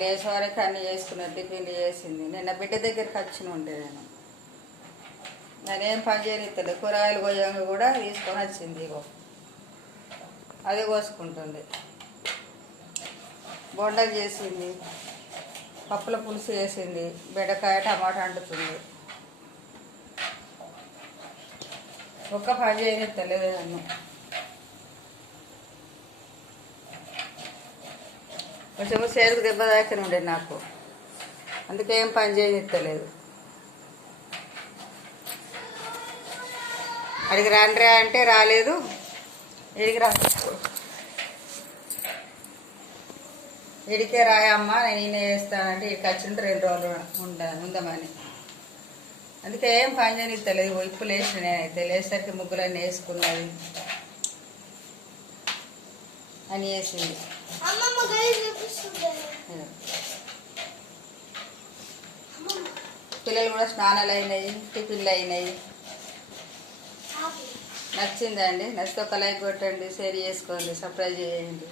లేచి వరకు అన్నీ చేసుకున్నాను, టిఫిన్లు చేసింది. నిన్న బిడ్డ దగ్గరికి వచ్చిన ఉండే నేనేం పని చేయనిస్తలే. కూరగాయలు కోయంగా కూడా తీసుకొని వచ్చింది. ఇగో అదే కోసుకుంటుంది. బొండలు చేసింది, పప్పుల పులుసు చేసింది, బెండకాయ టమాటా వండుతుంది. ఒక్క పని చేయనిస్తలేదు నన్ను. కొంచెం చేరుకు దెబ్బ తాకిన ఉండే నాకు, అందుకే ఏం పని చేయనిస్తలేదు. అడిగి రాండ్రా అంటే రాలేదు. ఇడికి రా, ఇడికే రాయమ్మా నేనే చేస్తానంటే ఇక్కడికి వచ్చింటే 2 రోజులు ఉందామని. అందుకే ఏం పని చేయనిస్తలేదు. ఇప్పుడు లేచిన నేనైతే లేచేసరికి ముగ్గులన్నీ వేసుకున్నది అని వేసింది. పిల్లలు కూడా స్నానాలు అయినాయి, టిఫిన్లు అయినాయి. నచ్చిందండి? నచ్చితే ఒక లైక్ కొట్టండి, షేర్ చేసుకోండి, సబ్స్క్రైబ్ చేయండి.